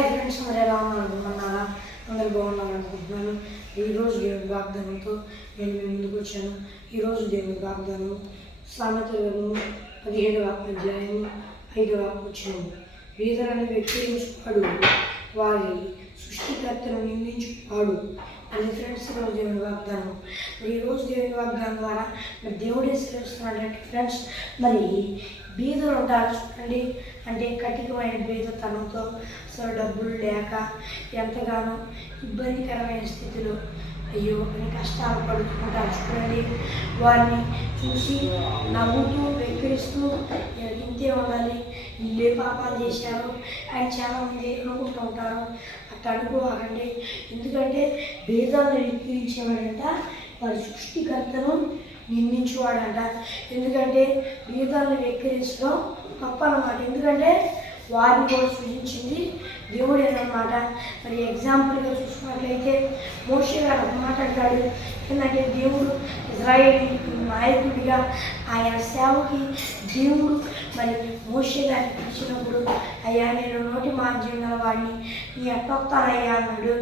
Hi friends, మరి ఎలా ఉన్నారా? అందరూ బాగున్నాను అనుకుంటున్నాను. ఈరోజు దేవుని వాగ్దానంతో నేను మీ ముందుకు వచ్చాను. ఈరోజు దేవుని వాగ్దానం సామెతల గ్రంథము 17వ అధ్యాయము 5వ వచనం. బీదలను వెక్కిరించువాడు వారి సృష్టికర్తను నిందించువాడు. అది ఫ్రెండ్స్ ఈరోజు దేవుని వాగ్దానం. మరి ఈరోజు దేవుని వాగ్దానం ద్వారా మరి దేవుడే సెలవుస్తున్నాడంటే ఫ్రెండ్స్, మరి బీదలు ఉంటారు చూడండి, అంటే కఠినమైన బీదతనంతో అసలు డబ్బులు లేక ఎంతగానో ఇబ్బందికరమైన స్థితిలో అయ్యో అని కష్టాలు పడుతుంటారు చూడండి. వారిని చూసి నవ్వుతూ వెక్కిరిస్తూ ఇంతే ఉండాలి, వీళ్ళే పాపాలు చేశారు అని చాలామంది అనుకుంటూ ఉంటారు. అట్లా అనుకోవాలండి. ఎందుకంటే బీదలను వెక్కిరించేవాడంట వారి సృష్టికర్తను నిందించేవాడంట. ఎందుకంటే బీదలను వెక్కిరించడం తప్పు అన్నమాట. ఎందుకంటే వారిని కూడా సృజించింది దేవుడే అన్నమాట. మరి ఎగ్జాంపుల్గా చూసుకున్నట్లయితే మోషే గారు ఒక మాట అంటాడు. ఏంటంటే దేవుడు ఇజ్రాయేల్ నాయకుడిగా ఆయన సేవకి దేవుడు మరి మోషే గారిని పిలిచినప్పుడు, అయ్యా నేను నోటి మాధ్యం గల వాడిని నీ ఎట్టొస్తానయ్యా అన్నాడు.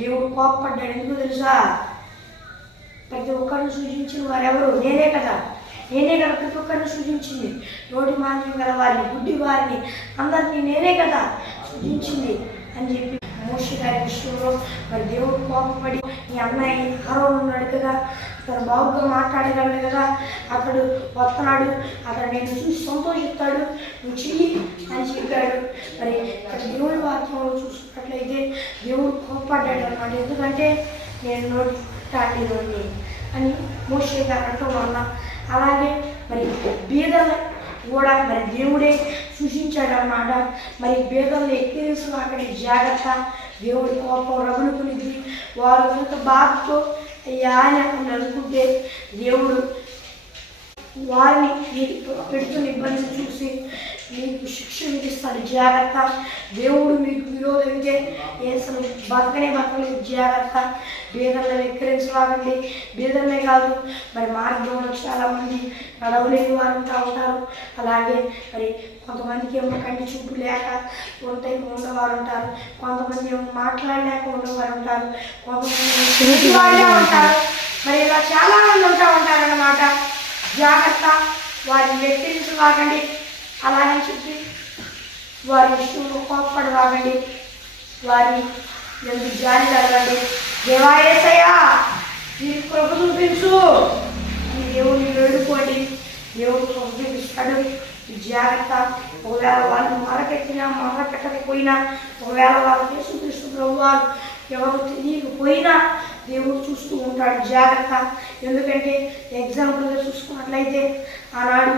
దేవుడు కోపపడ్డాడు. ఎందుకు తెలుసా? ప్రతి ఒక్కరిని సృజించిన వారెవరు? నేనే కదా ప్రతి ఒక్కరిని సృజించింది. నోటి మాంద్యం గల వారిని, గుడ్డి వారిని, అందరినీ నేనే కదా సృజించింది అని చెప్పి మోషే గారి విషయంలో మరి దేవుడు కోపపడి, నీ అన్నయ్య అహరోను ఉన్నాడు కదా, అతను బాగుగా మాట్లాడగలడు కదా, అతడు వస్తున్నాడు, అతను నేను చూసి సంతోషిస్తాడు, నువ్వు చెయ్యి అని చెప్పాడు. మరి అక్కడ దేవుడి వాక్యంలో చూసుకున్నట్లయితే దేవుడు కోపపడ్డాడు అన్నమాట. ఎందుకంటే నేను నోటి తాటిలోని అని మోషే గారు అంటూ ఉన్నా. అలాగే మరి బీదలు కూడా మరి దేవుడే సృష్టించాడు అన్నమాట. మరి బీదలను ఎక్కిరిసిన అక్కడ జాగ్రత్త, దేవుడి కోపం రగులుకునిది. వారు ఎంత బాధతో అయ్యా అని అనుకుంటే దేవుడు వారిని మీకు పెడుతున్న ఇబ్బందిని చూసి మీకు శిక్ష విధిస్తాడు. జాగ్రత్త. దేవుడు మీకు విరోధమితే అసలు బతకలేదు. జాగ్రత్త. బీదలను వెక్కిరించవాగండి. బీదలనే కాదు, మరి మార్గంలో చాలామంది నడవలేని వారు ఉంటారు. అలాగే మరి కొంతమందికి ఏమో కంటి చూపు లేక ఉండేవారు ఉంటారు, కొంతమంది ఏమో మాట్లాడలేక ఉండేవారు ఉంటారు, కొంతమంది వాళ్ళే ఉంటారు. మరి ఇలా చాలామంది ఉంటారన్నమాట. జాగ్రత్త. వారిని వెక్కిరించవాగండి. అలాగే చెప్పి వారి విషయంలో కోప్పడవాగండి. వారి ఎందుకు జాలి కలగండి. దేవా యేసయ్యా మీరు కృప చూపించు, ఈ దేవుడిని వేడుకోండి. దేవుడు కృప చూపిస్తాడు. జాగ్రత్త. ఒకవేళ వాళ్ళు మొరపెట్టకపోయినా, ఒకవేళ వాళ్ళకి యేసుక్రీస్తు ప్రభువారు ఎవరు తెలియకపోయినా దేవుడు చూస్తూ ఉంటాడు. జాగ్రత్త. ఎందుకంటే ఎగ్జాంపుల్గా చూసుకున్నట్లయితే ఆనాడు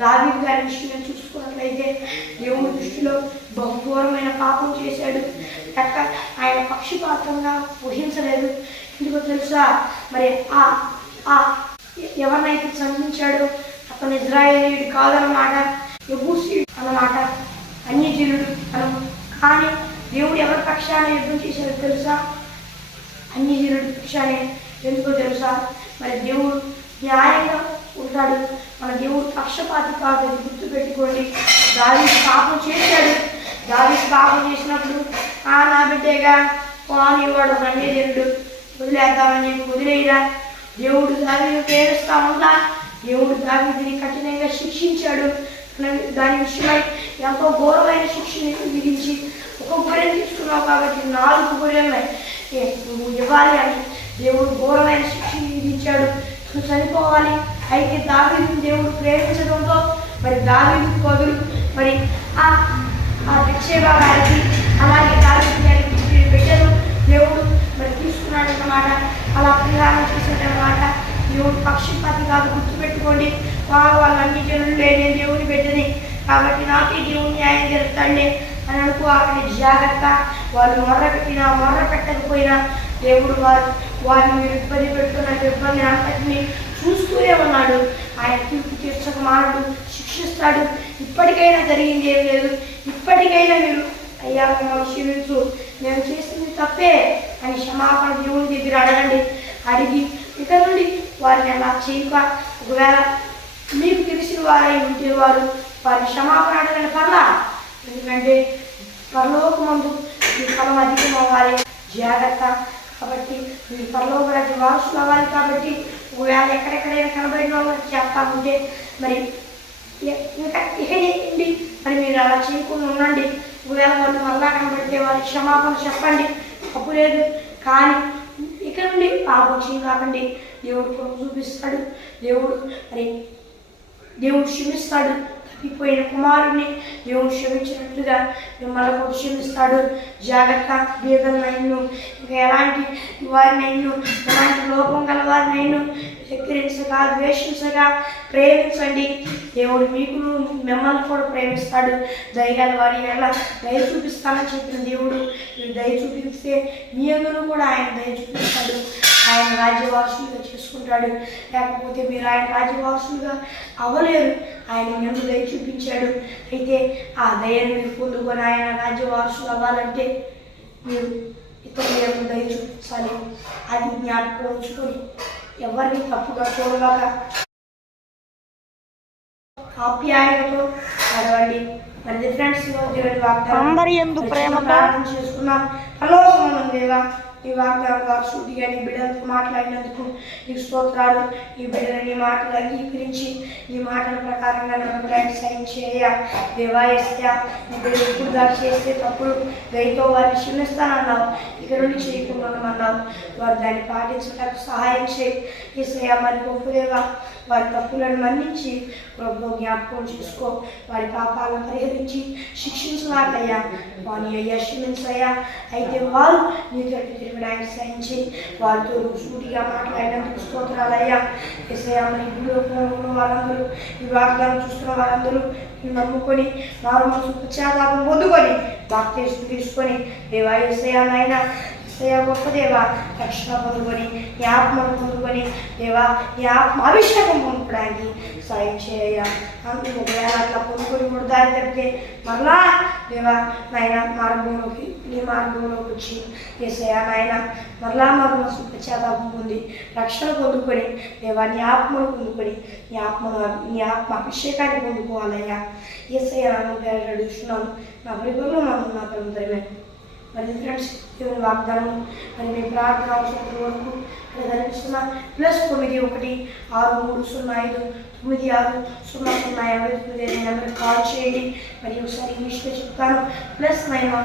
దావీదు గారి విషయం చూసుకున్నట్లయితే దేవుడి దృష్టిలో బహుఘోరమైన పాపం చేశాడు. లెక్క ఆయన పక్షపాతంగా ఊహించలేదు. ఎందుకో తెలుసా? మరి ఎవరినైతే చంపించాడో అతను ఇజ్రాయేలీయుడు కాదన్నమాట, యెబూసీయుడు అన్నమాట, అన్యజనుడు అను. కానీ దేవుడు ఎవరి పక్షాన యుద్ధం చేశాడో తెలుసా? అన్యజనుడి పక్షానే. ఎందుకో తెలుసా? మరి దేవుడు న్యాయంగా ఉంటాడు. మన దేవుడు పక్షపాతి కాదు, గుర్తు పెట్టుకోండి. దావీదు పాపం చేశాడు. దావీదు పాపం చేసినప్పుడు నా బిడ్డగా వాడు అన్యజనుడు వదిలేద్దామని చెప్పి వదిలేయరా. దేవుడు దావీదుని ప్రేమిస్తా ఉంటా. దేవుడు దావీదుని కఠినంగా శిక్షించాడు. దాని విషయమై ఎంతో ఘోరమైన శిక్షని విధించి, ఒక గొర్రెను తీసుకున్నావు కాబట్టి 4 గొర్రెలను నువ్వు ఇవ్వాలి అని దేవుడు ఘోరమైన శిక్షని విధించాడు. నువ్వు చనిపోవాలి. అయితే దావీదుని దేవుడు ప్రేమించడంతో మరి దావీదు బదులు మరి ఆ బెత్షెబా గారికి, అలాగే దావీదు గారికి బిడ్డలు దేవుడు మరి తీసుకున్నాడు అన్నమాట. అలా ప్రయాణం చేశాడన్నమాట. దేవుడు పక్షపాతి కాదు, గుర్తుపెట్టుకోండి. వాళ్ళ అన్ని జనులు నేను దేవుని బిడ్డని కాబట్టి నాకే దేవుని న్యాయం జరుగుతాడులే అని అనుకోవాలని జాగ్రత్త. వాళ్ళు మొర్ర పెట్టకపోయినా దేవుడు వారిని మీరు ఇబ్బంది పెడుతున్న ఇబ్బంది అంతటిని చూస్తూనే ఉన్నాడు. ఆయన తీర్పు తీర్చక మానడు, శిక్షిస్తాడు. ఇప్పటికైనా జరిగింది ఏం లేదు. ఇప్పటికైనా మీరు అయ్యా మమ్మల్ని క్షమించు, నేను చేసింది తప్పే అని క్షమాపణ దేవుని దగ్గర అడగండి. అడిగి ఇక నుండి వారిని అలా చేయక, ఒకవేళ మీకు తెలిసిన వారై ఉంటే వారు వారిని క్షమాపణ అడగండి పర్లా. ఎందుకంటే పరలోకమందు మీ ఫలం అధికమవ్వాలి, జాగ్రత్త. కాబట్టి మీ పరలోక రాజ్య వారసులు అవ్వాలి. కాబట్టి ఒకవేళ ఎక్కడెక్కడైనా కనబడిన వాళ్ళకి చెప్తా ఉంటే మరి ఇంకా ఏంటి మరి మీరు అలా చేయకుండా ఉండండి. ఒకవేళ వాళ్ళు మళ్ళా కనబడితే వారికి క్షమాపణ చెప్పండి, తప్పు లేదు. కానీ ఇక్కడ నుండి పాపం కాకండి. దేవుడు కూడా చూపిస్తాడు. దేవుడు క్షమిస్తాడు. తప్పిపోయిన కుమారుడిని దేవుడు క్షమించినట్లుగా మిమ్మల్ని కూడా క్షమిస్తాడు. జాగ్రత్త. బీదలనైను, ఇంకా ఎలాంటి వారినైను, ఎలాంటి లోపం గల వారినైను ఎక్కిరించగా, ద్వేషించగా ప్రేమించండి. దేవుడు మీకు మిమ్మల్ని కూడా ప్రేమిస్తాడు. దయగల వారి ఎలా దయ చూపిస్తానని చెప్పిన దేవుడు మీరు దయ చూపిస్తే మీ అందరూ కూడా ఆయన దయ చూపిస్తాడు. ఆయన రాజ్యవాసులుగా చేసుకుంటాడు. లేకపోతే మీరు ఆయన రాజ్యవాసులుగా అవ్వలేరు. ఆయన ఎందుకు దయ చూపించాడు. అయితే ఆ దయను మీరు పొందుకొని ఆయన రాజ్యవాసులు అవ్వాలంటే మీరు ఇతరులకు దయ చూపించాలి. అది జ్ఞాపకం ఉంచుకొని ఎవరిని తప్పుగా చూడలేక ఆప్యాయతతో నడవండి. మరి ఫ్రెండ్స్ దేవుని వాగ్దానం ప్రార్థన చేసుకున్నాం. పరలోకమందున్న దేవా, ఈ వాగ్దానం ద్వారా సూటిగా నీ బిడ్డలతో మాట్లాడినందుకు నీకు స్తోత్రాలు. ఈ బిడ్డలు నీ మాటలు అంగీకరించి నీ మాటల ప్రకారంగా నమ్మకాన్ని సైన్ చేయ దేవా. యేసయ్యా, నీ బిడ్డలు ఇప్పుడు దాకా చేస్తే తప్పుడు దయతో వారిని క్షమిస్తానన్నావు. ఇక నుండి చేయకుండా ఉండమన్నావు. వారు దాన్ని పాటించడానికి సహాయం చేయి యేసయ్యా. మరి గొప్ప దేవా, వారి తప్పులను మన్నించి ప్రభువు జ్ఞాపకం చేసుకో. వారి పాపాలను పరిహరించి శిక్షించలాగయ్యా. వాని అయ్యా క్షమించయ్యా. అయితే వారు నీతో తిరగడానికి సహించి వారితో సూటిగా మాట్లాడినందుకు స్తోత్రాలయ్యా. యేసయ్యా, మరి ఇప్పుడు వారందరూ ఈ వాగ్దానం చూస్తున్న వారందరూ నమ్ముకొని వారు మనసు పశ్చాత్తాపం పొందుకొని బాప్తిస్మం తీసుకొని దేవా యేసయ్యా నాయన గొప్ప దేవా రక్షణ పొందుకొని ఈ ఆత్మను పొందుకొని దేవా ఈ ఆత్మ అభిషేకం పొందడానికి సాయం చేయ. అందుకు ఒకవేళ అట్లా పొందుకొని మూడు దారి తప్పితే మరలా దేవా నాయన నీ మార్గంలోకి వచ్చి యేసయ్యా నాయన మరలా మనసు పశ్చాత్తాపం పొంది రక్షణ పొందుకొని దేవా నీ ఆత్మను పొందుకొని నీ ఆత్మ అభిషేకాన్ని పొందుకోవాలయ్యా. యేసయ్యా పేరు అడుగుతున్నాను. నా ప్రియులు మనం నా తరమే. మరి ఫ్రెండ్స్ దేవుని వాగ్దానం మరి మీ ప్రార్థన అవసరం వరకు ధరిస్తున్నా. +91 6305 960059 నెంబర్కి కాల్ చేయండి. మరి ఒకసారి ఇంగ్లీష్లో చెప్తాను. +91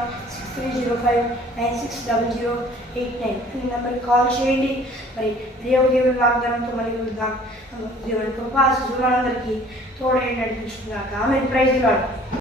6305 960089 ఈ నెంబర్కి కాల్ చేయండి. మరి దేవుని వాగ్దానంతో మళ్ళీ వెళ్దాం. దేవుని కృప ఆశీస్సులు అందరికీ తోడై నడిపించుకున్నాక ఆమె ప్రైజ్ లార్డ్.